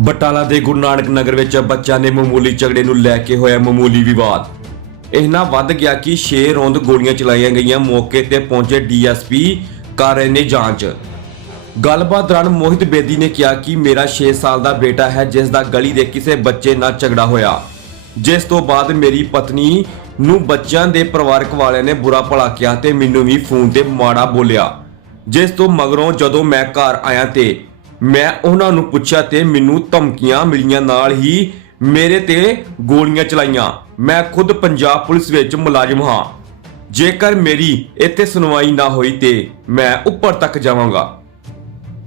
ਬਟਾਲਾ ਦੇ ਗੁਰੂ ਨਾਨਕ ਨਗਰ ਵਿੱਚ ਬੱਚਿਆਂ ਦੇ ਮਾਮੂਲੀ ਝਗੜੇ ਨੂੰ ਲੈ ਕੇ ਹੋਇਆ ਮਾਮੂਲੀ ਵਿਵਾਦ। ਇਹਨਾਂ ਵੱਧ ਗਿਆ ਕਿ ਛੇ ਰੋਂਦ ਗੋਲੀਆਂ ਚਲਾਈਆਂ ਗਈਆਂ, ਮੌਕੇ ਤੇ ਪਹੁੰਚੇ ਡੀਐਸਪੀ ਕਰ ਰਹੇ ਨੇ ਜਾਂਚ। ਗੱਲਬਾਤ ਦੌਰਾਨ ਮੋਹਿਤ ਬੇਦੀ ਨੇ ਕਿਹਾ ਕਿ ਮੇਰਾ 6 ਸਾਲ ਦਾ ਬੇਟਾ ਹੈ, ਜਿਸ ਦਾ ਗਲੀ ਦੇ ਕਿਸੇ ਬੱਚੇ ਨਾਲ ਝਗੜਾ ਹੋਇਆ। ਜਿਸ ਤੋਂ ਬਾਅਦ ਮੇਰੀ ਪਤਨੀ ਨੂੰ ਬੱਚਿਆਂ ਦੇ ਪਰਿਵਾਰਕ ਵਾਲਿਆਂ ਨੇ ਬੁਰਾ ਭਲਾ ਕਿਹਾ ਤੇ ਮੈਨੂੰ ਵੀ ਫੋਨ ਤੇ ਮਾੜਾ ਬੋਲਿਆ। ਜਿਸ ਤੋਂ ਮਗਰੋਂ ਜਦੋਂ ਮੈਂ ਘਰ ਆਇਆ ਤੇ ਮੈਂ ਉਹਨਾਂ ਨੂੰ ਪੁੱਛਿਆ ਤੇ ਮੈਨੂੰ ਧਮਕੀਆਂ ਮਿਲੀਆਂ ਨਾਲ ਹੀ ਮੇਰੇ ਤੇ ਗੋਲੀਆਂ ਚਲਾਈਆਂ। ਮੈਂ ਖੁਦ ਪੰਜਾਬ ਪੁਲਿਸ ਵਿੱਚ ਮੁਲਾਜ਼ਮ ਹਾਂ। ਜੇਕਰ ਮੇਰੀ ਇੱਥੇ ਸੁਣਵਾਈ ਨਾ ਹੋਈ ਤੇ ਮੈਂ ਉੱਪਰ ਤੱਕ ਜਾਵਾਂਗਾ।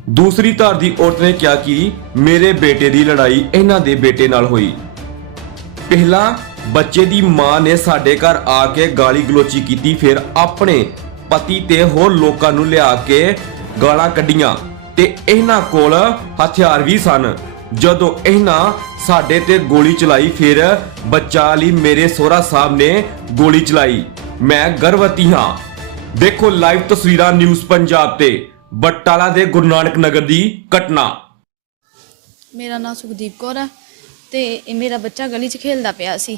ਦੂਸਰੀ ਧਿਰ ਦੀ ਔਰਤ ਨੇ ਕਿਹਾ ਕਿ ਮੇਰੇ ਬੇਟੇ ਦੀ ਲੜਾਈ ਇਹਨਾਂ ਦੇ ਬੇਟੇ ਨਾਲ ਹੋਈ। ਪਹਿਲਾਂ ਬੱਚੇ ਦੀ ਮਾਂ ਨੇ ਸਾਡੇ ਘਰ ਆ ਕੇ ਗਾਲੀ ਗਲੋਚੀ ਕੀਤੀ, ਫਿਰ ਆਪਣੇ ਪਤੀ ਤੇ ਹੋਰ ਲੋਕਾਂ ਨੂੰ ਲਿਆ ਕੇ ਗਾਲਾਂ ਕੱਢੀਆਂ। ਤੇ ਇਹਨਾਂ ਕੋਲ ਹਥਿਆਰ ਵੀ ਸਨ। ਜਦੋਂ ਇਹਨਾਂ ਸਾਡੇ ਤੇ ਗੋਲੀ ਚਲਾਈ, ਫਿਰ ਬੱਚਾ ਲਈ ਮੇਰੇ ਸੋਹਰਾ ਸਾਹਿਬ ਨੇ ਗੋਲੀ ਚਲਾਈ। ਮੈਂ ਗਰਭਵਤੀ ਹਾਂ। ਦੇਖੋ ਲਾਈਵ ਤਸਵੀਰਾਂ ਨਿਊਜ਼ ਪੰਜਾਬ ਤੇ, ਬਟਾਲਾ ਦੇ ਗੁਰੂ ਨਾਨਕ ਨਗਰ ਦੀ ਘਟਨਾ। ਮੇਰਾ ਨਾਮ ਸੁਖਦੀਪ ਕੌਰ ਹੈ ਤੇ ਇਹ ਮੇਰਾ ਬੱਚਾ ਗਲੀ 'ਚ ਖੇਲਦਾ ਪਿਆ ਸੀ।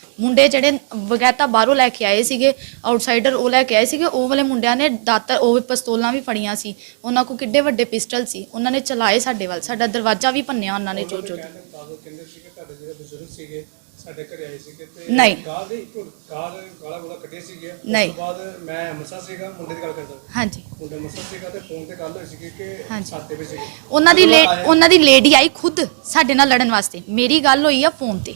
ਮੁੰਡੇ ਜਿਹੜੇ ਬਗੈਤਾ ਬਾਹਰੋਂ ਲੈ ਕੇ ਆਏ ਸੀਗੇ ਆਊਟਸਾਈਡਰ ਉਹ ਲੈ ਕੇ ਆਏ ਸੀਗੇ ਉਹ ਵਾਲੇ ਮੁੰਡਿਆਂ ਨੇ ਦਾਤਰ ਉਹ ਪਿਸਤੌਲਾਂ ਵੀ ਫੜੀਆਂ ਸੀ। ਉਹਨਾਂ ਕੋਲ ਕਿੱਡੇ ਵੱਡੇ ਪਿਸਟਲ ਸੀ। ਉਹਨਾਂ ਨੇ ਚਲਾਏ ਸਾਡੇ ਵੱਲ। ਸਾਡਾ ਦਰਵਾਜ਼ਾ ਵੀ ਭੰਨਿਆ ਉਹਨਾਂ ਨੇ ਚੋ ਚੋ ਬਾਬੂ ਕਹਿੰਦੇ ਸੀ ਕਿ ਤੁਹਾਡੇ ਜਿਹੜੇ ਬਜ਼ੁਰਗ ਸੀਗੇ ਸਾਡੇ ਘਰੇ ਆਏ ਸੀਗੇ ਤੇ ਨਹੀਂ। ਗਾਲ ਦੇ ਗਾਲ ਗਾਲਾ ਗੋਲਾ ਕੱਢੇ ਸੀਗੇ ਉਸ ਨਹੀਂ। ਤੋਂ ਬਾਅਦ ਮੈਂ ਅੰਮ੍ਰਿਤਸਰ ਸੀਗਾ ਮੁੰਡੇ ਦੀ ਗੱਲ ਕਰਦਾ। ਹਾਂਜੀ। ਮੁੰਡੇ ਅੰਮ੍ਰਿਤਸਰ ਸੀਗਾ ਤੇ ਫੋਨ ਤੇ ਗੱਲ ਹੋਈ ਸੀਗੀ ਕਿ ਹਾਂਜੀ। ਸਾਤੇ ਵੀ ਸੀਗੇ। ਉਹਨਾਂ ਦੀ ਲੇ ਉਹਨਾਂ ਦੀ ਲੇਡੀ ਆਈ ਖੁਦ ਸਾਡੇ ਨਾਲ ਲੜਨ ਵਾਸਤੇ। ਮੇਰੀ ਗੱਲ ਹੋਈ ਆ ਫੋਨ ਤੇ।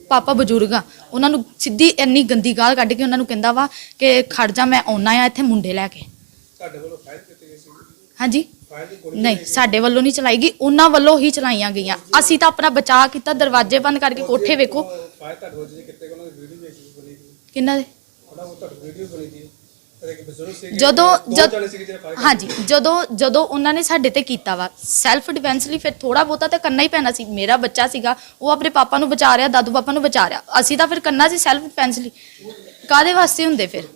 ਪਾਪਾ ਬਜ਼ੁਰਗ ਆ ਉਹਨਾਂ ਨੂੰ ਸਿੱਧੀ ਇੰਨੀ ਗੰਦੀ ਗਾਲ ਕੱਢ ਕੇ ਉਹਨਾਂ ਨੂੰ ਕਹਿੰਦਾ ਵਾ ਕਿ ਖੜ ਜਾ ਮੈਂ ਆਉਣਾ ਆ ਇੱਥੇ ਮੁੰਡੇ ਲੈ ਕੇ। ਸਾਡੇ ਵੱਲੋਂ ਫਾਇਰ ਕੀਤੀ ਗਈ ਸੀ ਹਾਂਜੀ। ਦੀ ਨਹੀਂ ਸਾਡੇ ਵੱਲੋਂ ਨਹੀਂ ਚਲਾਈ ਗਈ ਉਹਨਾਂ ਵੱਲੋਂ ਹੀ ਚਲਾਈਆਂ ਗਈਆਂ। ਅਸੀਂ ਤਾਂ ਆਪਣਾ ਬਚਾਅ ਕੀਤਾ ਦਰਵਾਜ਼ੇ ਬੰਦ ਕਰਕੇ ਕੋਠੇ ਵੇਖੋ। ਫਾਇਰ ਤੁਹਾਡੇ ਕੋਲ ਦੀ ਕਿੰਨਾ ਦੇ? ਉਹਨਾਂ ਕੋਲ ਤੁਹਾਡੀ ਵੀਡੀਓ ਬਣੀ ਸੀ ਜਦੋਂ ਜਦ ਹਾਂਜੀ ਜਦੋਂ ਜਦੋਂ ਉਹਨਾਂ ਨੇ ਸਾਡੇ ਤੇ ਕੀਤਾ ਵਾ ਸੈਲਫ ਡਿਫੈਂਸ ਲਈ ਫਿਰ ਥੋੜਾ ਬਹੁਤਾ ਤਾਂ ਕਰਨਾ ਹੀ ਪੈਣਾ ਸੀ। ਮੇਰਾ ਬੱਚਾ ਸੀਗਾ ਉਹ ਆਪਣੇ ਪਾਪਾ ਨੂੰ ਬਚਾ ਰਿਹਾ ਦਾਦੂ ਪਾਪਾ ਨੂੰ ਬਚਾ ਰਿਹਾ। ਅਸੀਂ ਤਾਂ ਫਿਰ ਕਰਨਾ ਸੀ ਸੈਲਫ ਡਿਫੈਂਸ ਲਈ। ਕਾਦੇ ਵਾਸਤੇ ਹੁੰਦੇ ਫਿਰ?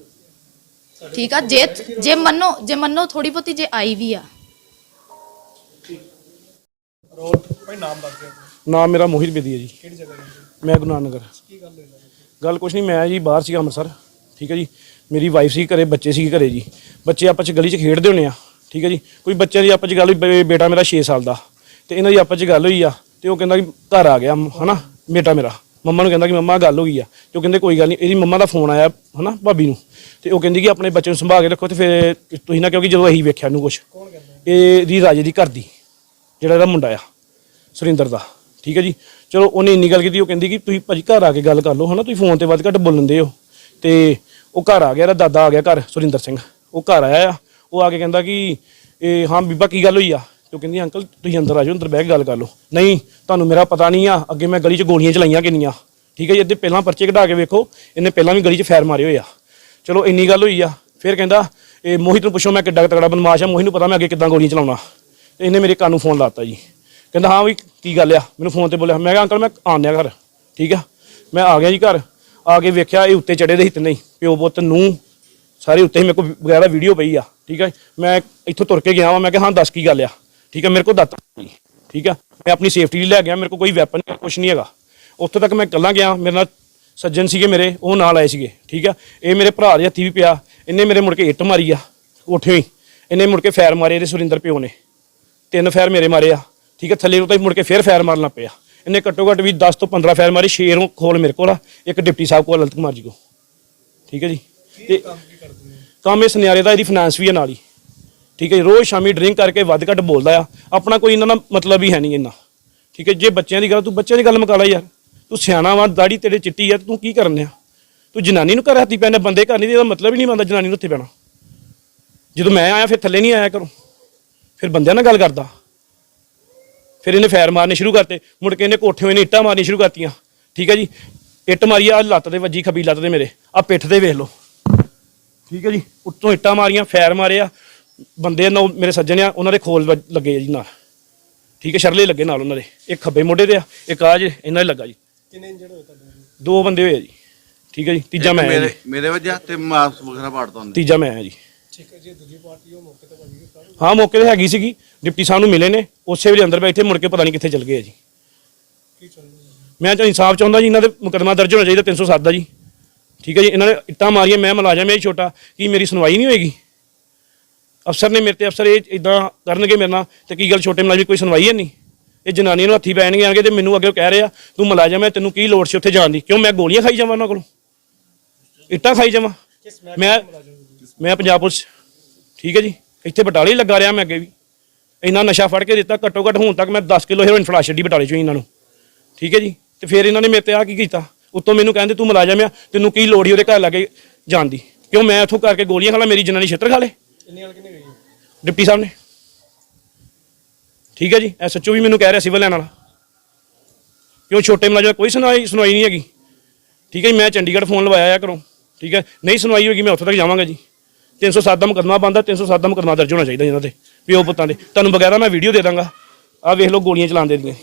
ਠੀਕ ਆ ਜੇ ਜੇ ਮੰਨੋ ਜੇ ਮੰਨੋ ਥੋੜੀ ਬਹੁਤੀ ਜੇ ਆਈ ਵੀ ਆ। ਰੋਡ ਭਾਈ ਨਾਮ ਦੱਸ ਦਿਓ। ਨਾਮ ਮੇਰਾ ਮੋਹਿਤ ਬੇਦੀ ਹੈ ਜੀ। ਕਿਹੜੀ ਜਗ੍ਹਾ ਮੈਂ ਗੁਰੂ ਨਾਨਕ ਨਗਰ। ਕੀ ਗੱਲ ਹੋਈ? ਗੱਲ ਕੁਛ ਨਹੀਂ ਮੈਂ ਜੀ ਬਾਹਰ ਸੀਗਾ ਅੰਮ੍ਰਿਤਸਰ। ਠੀਕ ਹੈ ਜੀ। ਮੇਰੀ ਵਾਈਫ ਸੀ ਘਰੇ ਬੱਚੇ ਸੀ ਘਰੇ ਜੀ। ਬੱਚੇ ਆਪਸ ਚ ਗਲੀ 'ਚ ਖੇਡਦੇ ਹੁੰਦੇ ਆ ਠੀਕ ਹੈ ਜੀ? ਕੋਈ ਬੱਚੇ ਦੀ ਆਪਸ ਚ ਗੱਲ ਹੋਈ ਬੇ- ਬੇਟਾ ਮੇਰਾ 6 ਸਾਲ ਦਾ। ਤੇ ਇਹਨਾਂ ਦੀ ਆਪਸ ਚ ਗੱਲ ਹੋਈ ਆ ਤੇ ਉਹ ਕਹਿੰਦਾ ਕਿ ਘਰ ਆ ਗਿਆ ਹਨਾ? ਬੇਟਾ ਮੇਰਾ। ਮੰਮਾ ਨੂੰ ਕਹਿੰਦਾ ਕਿ ਮੰਮਾ ਗੱਲ ਹੋ ਗਈ ਆ। ਤੇ ਉਹ ਕਹਿੰਦੇ ਕੋਈ ਗੱਲ ਨਹੀਂ ਇਹਦੀ ਮੰਮਾ ਦਾ ਫੋਨ ਆਇਆ ਹਨਾ ਭਾਬੀ ਨੂੰ। ਤੇ ਉਹ ਕਹਿੰਦੀ ਕਿ ਆਪਣੇ ਬੱਚੇ ਨੂੰ ਸੰਭਾਲ ਕੇ ਰੱਖੋ ਤੇ ਫਿਰ ਤੁਸੀਂ ਨਾ ਕਿਉਂਕਿ ਜਦੋਂ ਅਸੀਂ ਵੇਖਿਆ ਨੂੰ ਕੁਛ। ਇਹ ਦੀ ਰਾਜੇ ਦੀ ਘਰ ਦੀ ਜਿਹੜਾ ਇਹਦਾ ਮੁੰਡਾ ਆ ਸੁਰਿੰਦਰ ਦਾ। ਠੀਕ ਹੈ ਜੀ? ਚਲੋ ਉਹਨੇ ਇੰਨੀ ਗੱਲ ਕੀਤੀ ਉਹ ਕਹਿੰਦੀ ਕਿ ਤੁਸੀਂ ਭਾਜੀ ਘਰ ਆ ਕੇ ਗੱਲ ਕਰ ਲਓ ਹਨਾ? ਤੁਸੀਂ ਫੋਨ ਤੇ ਵੱਧ ਘੱਟ ਬੋਲਣਦੇ ਹੋ। ਤੇ ਉਹ ਘਰ ਆ ਗਿਆ, ਇਹਦਾ ਦਾਦਾ ਆ ਗਿਆ ਘਰ, ਸੁਰਿੰਦਰ ਸਿੰਘ। ਉਹ ਘਰ ਆਇਆ ਆ। ਉਹ ਆ ਕੇ ਕਹਿੰਦਾ ਕਿ, ਇਹ, ਹਾਂ ਬੀਬਾ, ਕੀ ਗੱਲ ਹੋਈ ਆ? ਤੇ ਉਹ ਕਹਿੰਦੀ, ਅੰਕਲ, ਤੁਸੀਂ ਅੰਦਰ ਆ ਜਾਓ, ਅੰਦਰ ਬਹਿ ਕੇ ਗੱਲ ਕਰ ਲਓ। ਨਹੀਂ, ਤੁਹਾਨੂੰ ਮੇਰਾ ਪਤਾ ਨਹੀਂ ਆ, ਅੱਗੇ ਮੈਂ ਗਲੀ 'ਚ ਗੋਲੀਆਂ ਚਲਾਈਆਂ ਕਿੰਨੀਆਂ। ਠੀਕ ਹੈ ਜੀ ਇਹਦੇ ਪਹਿਲਾਂ ਪਰਚੇ ਕਢਾ ਕੇ ਵੇਖੋ, ਇਹਨੇ ਪਹਿਲਾਂ ਵੀ ਗਲੀ 'ਚ ਫੈਰ ਮਾਰੇ ਹੋਏ ਆ। ਚਲੋ, ਇੰਨੀ ਗੱਲ ਹੋਈ ਆ। ਫਿਰ ਕਹਿੰਦਾ, ਇਹ, ਮੋਹਿਤ ਨੂੰ ਪੁੱਛੋ, ਮੈਂ ਕਿੱਡਾ ਕੁ ਤਗੜਾ ਬਦਮਾਸ਼ ਆ, ਮੋਹਿਤ ਨੂੰ ਪਤਾ ਮੈਂ ਅੱਗੇ ਕਿੱਦਾਂ ਗੋਲੀਆਂ ਚਲਾਉਣਾ? ਤੇ ਇਹਨੇ ਮੇਰੇ ਕੰਨ ਨੂੰ ਫੋਨ ਲਾਤਾ ਜੀ। ਕਹਿੰਦਾ, ਹਾਂ ਵੀ ਕੀ ਗੱਲ ਆ? ਮੈਨੂੰ ਫੋਨ ਤੇ ਬੋਲਿਆ, ਮੈਂ ਕਿਹਾ, ਅੰਕਲ, ਮੈਂ ਆਉਂਦਿਆ ਘਰ। ਠੀਕ ਆ? ਮੈਂ ਆ ਗਿਆ ਜੀ ਘਰ। ਆ ਕੇ ਵੇਖਿਆ, ਇਹ ਉੱਤੇ ਚੜੇ ਦੇ ਹਿੱਤ ਨਹੀਂ। ਪਿਓ ਪੁੱਤ ਨੂੰ ਸਾਰੇ ਉੱਤੇ ਹੀ ਮੇਰੇ ਕੋਲ ਵਗੈਰਾ ਵੀਡੀਓ ਪਈ ਆ, ਠੀਕ ਹੈ ਮੈਂ ਇੱਥੋਂ ਤੁਰ ਕੇ ਗਿਆ ਵਾਂ, ਮੈਂ ਕਿਹਾ, ਹਾਂ, ਦੱਸ ਕੀ ਗੱਲ ਆ? ਠੀਕ ਹੈ ਮੇਰੇ ਕੋਲ ਦੱਤ ਠੀਕ ਆ? ਮੈਂ ਆਪਣੀ ਸੇਫਟੀ ਲਈ ਲੈ ਗਿਆ, ਮੇਰੇ ਕੋਲ ਕੋਈ ਵੈਪਨ ਕੁਝ ਨਹੀਂ ਹੈਗਾ। ਉੱਥੇ ਤੱਕ ਮੈਂ ਇਕੱਲਾ ਗਿਆ, ਮੇਰੇ ਨਾਲ ਸੱਜਣ ਸੀਗੇ ਮੇਰੇ, ਉਹ ਨਾਲ ਆਏ ਸੀਗੇ, ਠੀਕ ਆ? ਇਹ ਮੇਰੇ ਭਰਾ ਦੇ ਹੱਥੀ ਵੀ ਪਿਆ, ਇਹਨੇ ਮੇਰੇ ਮੁੜ ਕੇ ਇੱਟ ਮਾਰੀ ਆ ਕੋਠੇ ਹੀ। ਇਹਨੇ ਮੁੜ ਕੇ ਫੈਰ ਮਾਰੇ ਇਹਦੇ ਸੁਰਿੰਦਰ ਪਿਓ ਨੇ। ਤਿੰਨ ਫੈਰ ਮੇਰੇ ਮਾਰੇ ਆ, ਠੀਕ ਹੈ ਥੱਲੇ ਉਤੇ ਮੁੜ ਕੇ ਫੇਰ ਫੈਰ ਮਾਰਨਾ ਪਿਆ ਇਹਨੇ ਘੱਟੋ ਘੱਟ ਵੀ 10 ਤੋਂ 15 ਫੈਰ ਮਾਰੇ ਸ਼ੇਰੋਂ ਖੋਲ ਮੇਰੇ ਕੋਲ ਆ। ਇੱਕ ਡਿਪਟੀ ਸਾਹਿਬ ਕੋਲ ਅਲਤ ਕੁਮਾਰ ਜੀ ਕੋ ਠੀਕ ਹੈ ਜੀ? ਤੇ ਕੰਮ ਇਸ ਨਿਆਰੇ ਦਾ ਇਹਦੀ ਫਾਈਨਾਂਸ ਵੀ ਹੈ ਨਾਲ ਹੀ। ਠੀਕ ਹੈ ਰੋਜ਼ ਸ਼ਾਮੀ ਡਰਿੰਕ ਕਰਕੇ ਵੱਧ ਘੱਟ ਬੋਲਦਾ ਆ। ਆਪਣਾ ਕੋਈ ਇਹਨਾਂ ਦਾ ਮਤਲਬ ਹੀ ਹੈ ਨਹੀਂ ਇੰਨਾ। ਠੀਕ ਹੈ? ਜੇ ਬੱਚਿਆਂ ਦੀ ਗੱਲ ਤੂੰ ਬੱਚਿਆਂ ਦੀ ਗੱਲ ਮੁਕਾ ਲੈ ਯਾਰ। ਤੂੰ ਸਿਆਣਾ ਵਾ ਦਾੜੀ ਤੇਰੇ ਚਿੱਟੀ ਆ ਤੂੰ ਕੀ ਕਰਨ ਆ ਤੂੰ ਜਨਾਨੀ ਨੂੰ ਘਰ ਹੱਥੀ ਪੈਣਾ ਬੰਦੇ ਘਰ ਨਹੀਂ ਇਹਦਾ ਮਤਲਬ ਹੀ ਨਹੀਂ ਬਣਦਾ ਜਨਾਨੀ ਨੂੰ ਉੱਥੇ ਪੈਣਾ। ਜਦੋਂ ਮੈਂ ਆਇਆ ਫਿਰ ਥੱਲੇ ਨਹੀਂ ਆਇਆ ਕਰੋ ਫਿਰ ਬੰਦਿਆਂ ਨਾਲ ਗੱਲ ਕਰਦਾ। ਫਿਰ ਇਹਨੇ ਫੈਰ ਮਾਰਨੇ ਸ਼ੁਰੂ ਕਰਤੇ। ਮੁੜ ਕੇ ਇਹਨੇ ਕੋਠਿਓਂ ਇਹਨੇ ਇੱਟਾਂ ਮਾਰਨੀ ਸ਼ੁਰੂ ਕਰਤੀਆਂ। ਠੀਕ ਹੈ ਜੀ? ਇੱਟ ਮਾਰੀ ਆ ਲੱਤ ਤੇ ਵੱਜੀ ਖੱਬੀ ਲੱਤ ਤੇ ਮੇਰੇ। ਆ ਪਿੱਠ ਤੇ ਵੇਖ ਲਓ। ਠੀਕ ਹੈ ਜੀ? ਉੱਤੋਂ ਇੱਟਾਂ ਮਾਰੀਆਂ ਫੈਰ ਮਾਰੇ ਆ। ਬੰਦੇ ਨੌ ਮੇਰੇ ਸੱਜਣ ਆ ਉਹਨਾਂ ਦੇ ਖੋਲ ਵੱਜ- ਲੱਗੇ ਆ ਜੀ ਨਾਲ। ਠੀਕ ਹੈ? ਸ਼ਰਲੇ ਲੱਗੇ ਨਾਲ ਉਹਨਾਂ ਦੇ। ਇੱਕ ਖੱਬੇ ਮੋਢੇ ਤੇ ਆ ਇੱਕ ਆ ਜੇ ਇਹਨਾਂ ਦੇ ਲੱਗਾ ਜੀ। ਕਿੰਨੇ ਇੰਜਰਡ ਹੋਏ ਤੁਹਾਡੇ ਦੋ ਬੰਦੇ ਹੋਏ ਆ ਜੀ। ਠੀਕ ਹੈ ਜੀ? ਤੀਜਾ ਮੈਂ ਆ ਮੇਰੇ ਜੀ। ਮੇਰੇ ਵਜ੍ਹਾ ਤੇ ਮਾਸ ਵਗੈਰਾ ਪਾੜਦਾ ਉਹਨੇ। ਤੀਜਾ ਮੈਂ ਆ ਜੀ। ਠੀਕ ਹੈ ਜੀ ਦੂਜੀ ਪਾਰਟੀ ਉਹ ਮੌਕੇ ਤੇ ਭਾਜੀ ਕਾਹਨੂੰ ਹਾਂ ਮੌਕੇ ਤੇ ਹੈਗੀ ਸੀਗੀ। ਡਿਪਟੀ ਸਾਹਿਬ ਨੂੰ ਮਿਲੇ ਨੇ। ਉਸੇ ਵੇਲੇ ਅੰਦਰ ਬੈਠੇ ਮੁੜ ਕੇ ਪਤਾ ਨਹੀਂ ਕਿੱਥੇ ਚਲ ਗਏ ਆ ਜੀ। ਕੀ ਚੱਲ ਰਿਹਾ ਮੈਂ ਤਾਂ ਇਨਸਾਫ ਚਾਹੁੰਦਾ ਜੀ ਇਹਨਾਂ ਦੇ ਮੁਕੱਦਮਾ ਦਰਜ ਹੋਣਾ ਚਾਹੀਦਾ 307 ਦਾ ਜੀ। ਠੀਕ ਹੈ ਜੀ ਇਹਨਾਂ ਨੇ ਇੱਟਾਂ ਮਾਰੀਆਂ ਮੈਂ ਮੁਲਾਜ਼ਮ ਇਹ ਛੋਟਾ। ਕੀ ਮੇਰੀ ਸੁਣਵਾਈ ਨਹੀਂ ਹੋਏਗੀ? ਅਫਸਰ ਨੇ ਮੇਰੇ ਤੇ ਅਫਸਰ ਇਹ ਇਦਾਂ ਕਰਨਗੇ ਮੇਰੇ ਨਾਲ ਤੇ ਕੀ ਗੱਲ ਛੋਟੇ ਮੁਲਾਜ਼ਮ ਦੀ ਕੋਈ ਸੁਣਵਾਈ ਹੈ ਨਹੀਂ? ਇਹ ਜਨਾਨੀ ਨੂੰ ਹੱਥੀ ਪੈਣਗੇ ਆਣਗੇ ਤੇ ਮੈਨੂੰ ਅੱਗੇ ਕਹਿ ਰਿਹਾ ਤੂੰ ਮੁਲਾਜ਼ਮ ਹੈ ਤੈਨੂੰ ਕੀ ਲੋੜ ਸੀ ਉੱਥੇ ਜਾਣ ਦੀ? ਕਿਉਂ ਮੈਂ ਗੋਲੀਆਂ ਖਾਈ ਜਾਵਾਂ ਉਹਨਾਂ ਕੋਲੋਂ? ਇੱਟਾਂ ਖਾਈ ਜਾਵਾਂ? ਮੈਂ ਮੈਂ ਪੰਜਾਬ ਪੁਲਿਸ ਠੀਕ ਹੈ ਜੀ? ਇੱਥੇ ਬਟਾਲੇ ਹੀ ਲੱਗਾ ਰਿਹਾ ਮੈਂ ਅੱਗੇ ਵੀ। ਇੰਨਾ ਨਸ਼ਾ ਫੜ ਕੇ ਦਿੱਤਾ ਘੱਟੋ ਘੱਟ ਹੁਣ ਤੱਕ ਮੈਂ 10 ਕਿਲੋ ਹੈਰੋਇਨ ਫੜਾ ਛੱਡੀ ਬਟਾਲੇ ਚੋਂ ਇਹਨਾਂ ਨੂੰ। ਠੀਕ ਹੈ ਜੀ? ਤੇ ਫਿਰ ਇਹਨਾਂ ਨੇ ਮੇਰੇ ਤੇ ਆ ਕੀ ਕੀਤਾ? ਉੱਤੋਂ ਮੈਨੂੰ ਕਹਿੰਦੇ ਤੂੰ ਮੁਲਾਜ਼ਮ ਆ ਤੈਨੂੰ ਕੀ ਲੋੜ ਹੀ ਉਹਦੇ ਘਰ ਲਾਗੇ ਜਾਣ ਦੀ? ਕਿਉਂ ਮੈਂ ਇੱਥੋਂ ਕਰਕੇ ਗੋਲੀਆਂ ਖਾ ਲਾ ਮੇਰੀ ਜਨਾਨੀ ਛਿੱਤਰ ਖਾ ਲੇ? ਡਿਪਟੀ ਸਾਹਿਬ ਨੇ। ਠੀਕ ਹੈ ਜੀ? ਐਸਐਚਓ ਵੀ ਮੈਨੂੰ ਕਹਿ ਰਿਹਾ ਸਿਵਲ ਲੈਣ ਵਾਲਾ। ਕਿਉਂ ਛੋਟੇ ਮੁਲਾਜ਼ਮ ਕੋਈ ਸੁਣਵਾਈ ਸੁਣਵਾਈ ਨਹੀਂ ਹੈਗੀ? ਠੀਕ ਹੈ ਜੀ? ਮੈਂ ਚੰਡੀਗੜ੍ਹ ਫੋਨ ਲਵਾਇਆ ਆ ਕਰੋ ਠੀਕ ਹੈ? ਨਹੀਂ ਸੁਣਵਾਈ ਹੋਏਗੀ ਮੈਂ ਉੱਥੇ ਤੱਕ ਜਾਵਾਂਗਾ ਜੀ। 307 ਦਾ ਮੁਕੱਦਮਾ ਬੰਦਾ 307 ਦਾ ਮੁਕਦਮਾ ਦਰਜ ਹੋਣਾ ਚਾਹੀਦਾ ਇਹਨਾਂ ਤੇ ਪਿਓ ਪੁੱਤਾਂ ਦੇ। ਤੁਹਾਨੂੰ ਬਗੈਰਾ ਮੈਂ ਵੀਡੀਓ ਦੇ ਦਾਂਗਾ। ਆਹ ਵੇਖ ਲਓ ਗੋਲੀਆਂ ਚਲਾਉਂਦੇ ਦੀਆਂ।